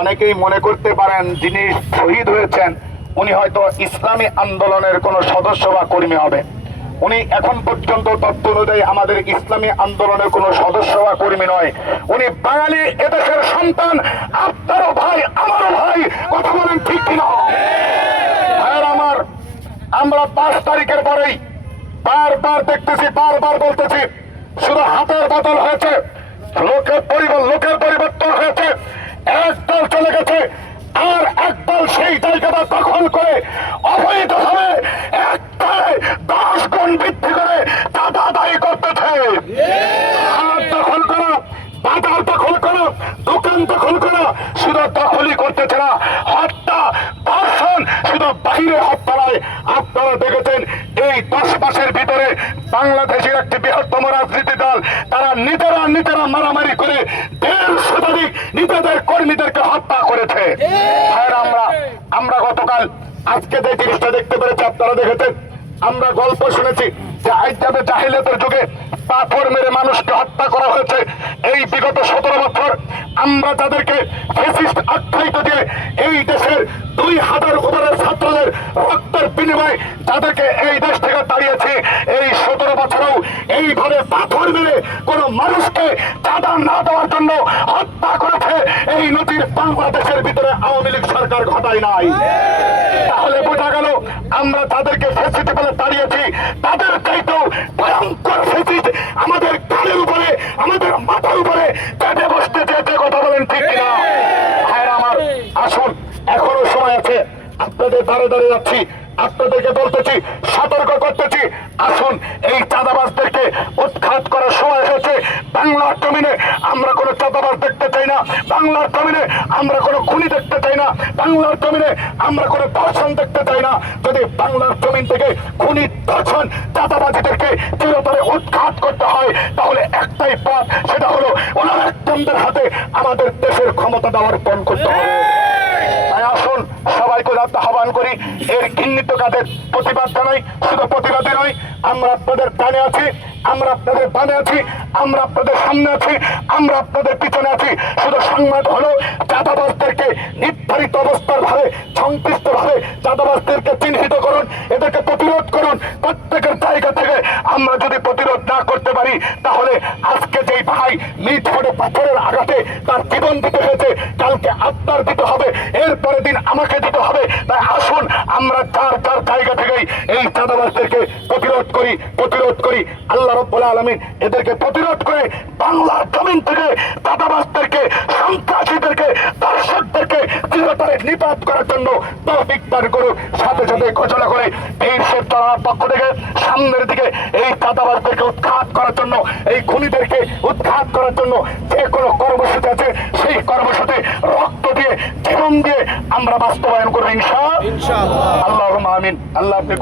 অনেকেই মনে করতে পারেন যিনি শহীদ হয়েছেন, উনি হয়তো ইসলামী আন্দোলনের কোনো সদস্য বা কর্মী হবে। উনি এখন পর্যন্ত তথ্য অনুযায়ী আমাদের ইসলামী আন্দোলনের কোনো সদস্য বা কর্মী নয়। উনি বাঙালি এদেশের সন্তান, আপনারও ভাই, আমারও ভাই, কথা বলেন ঠিক কিনা? ভাইয়ের আমার, আমরা পাঁচ তারিখের পরেই বারবার দেখতেছি, বারবার বলতেছি, শুধু হাতের বদল হয়েছে। লোকের পরিবর্তন লোকের পরিবর্তন হয়েছে। চলে গেছে আর একদল সেই জায়গাটা দখল করে একটায় দশ গুণ বৃদ্ধি করে চাঁদা আদায় করতেছে। দখল করা, বাজার দখল করা, দোকান দখল করা, শুধু দখলই করতেছে না, হত্যা, ধর্ষণ, শুধু বাহিরে হত্যা নয় আপনারা দেখেছেন। এই দশ ভিতরে বাংলাদেশের একটি বৃহত্তম রাজনীতি দল, তারা নিজেরা নিজেরা মারামারি করে দেড় শতাধিক নিজেদের কর্মীদেরকে হত্যা করেছে। আমরা আমরা গতকাল আজকে যে জিনিসটা দেখতে পেরেছি, আপনারা দেখেছেন, আমরা গল্প শুনেছি যে আইজাবে জাহিলিয়াতের যুগে পাথর মেরে মানুষকে হত্যা করা হয়েছে। এই বিগত সতেরো বছর আমরা তাদেরকে ফেসিস্ট আখ্যায়িত দিয়ে এই দেশের দুই হাজার উপরের ছাত্রদের রক্তের বিনিময়ে তাদেরকে এই দেশ থেকে তাড়িয়েছি এই সতেরো বছরেও এইভাবে পাথর মেরে কোন চাঁদা না দেওয়ার জন্য হত্যা করেছে। এই নদীর বাংলাদেশের ভিতরে আওয়ামী লীগ সরকার ঘটায় নাই। তাহলে বোঝা গেল আমরা তাদেরকে ফেসিতে বলে দাঁড়িয়েছি। তাদের চাইতেও ভয়ঙ্কর ফেসিট আমাদের কানের উপরে, আমাদের মাথার উপরে চেপে বসতে চেয়েছে কথা বলেন ঠিক কিনা। ভাইরা আমার, আসুন, এখনও সময় আছে। আপনাদের দাঁড়ে দাঁড়িয়ে যাচ্ছি, আপনাদেরকে বলতেছি, সতর্ক করতেছি। আসুন, এই চাঁদাবাজদেরকে জমিনে আমরা কোনো চাঁদাবাজ দেখতে চাই না। বাংলার জমিনে আমরা কোনো খুনি দেখতে চাই না। বাংলার জমিনে আমরা কোনো ধর্ষণ দেখতে চাই না। যদি বাংলার জমিন থেকে খুনি ধর্ষণ চাঁদাবাজিদেরকে চিরতরে উৎখাত করতে হয়, তাহলে একটাই পথ, সেটা হলো ওনার একজনদের হাতে আমাদের দেশের ক্ষমতা দেওয়ার পণ করতে হবে। আসুন, সবাইকে রাত আহ্বান করি। এর ঘৃণিত কাজের প্রতিবাদ জানাই? শুধু প্রতিবাদী নয়, আমরা আপনাদের ডানে আছি, আমরা আপনাদের বামে আছি, আমরা আপনাদের সামনে আছি, আমরা আপনাদের পিছনে আছি। শুধু সংবাদ হলো চাঁদাবাজদেরকে নির্ধারিত অবস্থার ভাবে, সংশ্লিষ্ট ভাবে চাঁদাবাজদেরকে চিহ্নিত করুন, এদেরকে প্রতিরোধ করুন। প্রত্যেকের জায়গা থেকে আমরা যদি প্রতিরোধ না করতে পারি, তাহলে আজকে পাথরের আঘাতে তার জীবন দিতে হয়েছে। কালকে আপনার দিতে হবে এরপরে দিন আমাকে দিতে হবে। তাই আসুন, আমরা চার চার জায়গা থেকেই এই চাঁদাবাজদেরকে প্রতিরোধ করি প্রতিরোধ করি। আল্লাহ রব্বুল আলমিন এদেরকে প্রতিরোধ করে বাংলার জমিন থেকে চাঁদাবাজদেরকে, সন্ত্রাসীদেরকে, দর্শকদেরকে চিরতরে নিপাত করার জন্য তৌফিক দান করুক। সাথে সাথে ঘোষণা করে এই শেখ পক্ষ থেকে সামনের দিকে এই চাঁদাবাজদেরকে উৎখাত করার এই খুনিদেরকে উৎখাত করার জন্য যে কোনো কর্মসূচি আছে সেই কর্মসূচি রক্ত দিয়ে জীবন দিয়ে আমরা বাস্তবায়ন করব ইনশা আল্লাহ। আমিন। আল্লাহ আপনি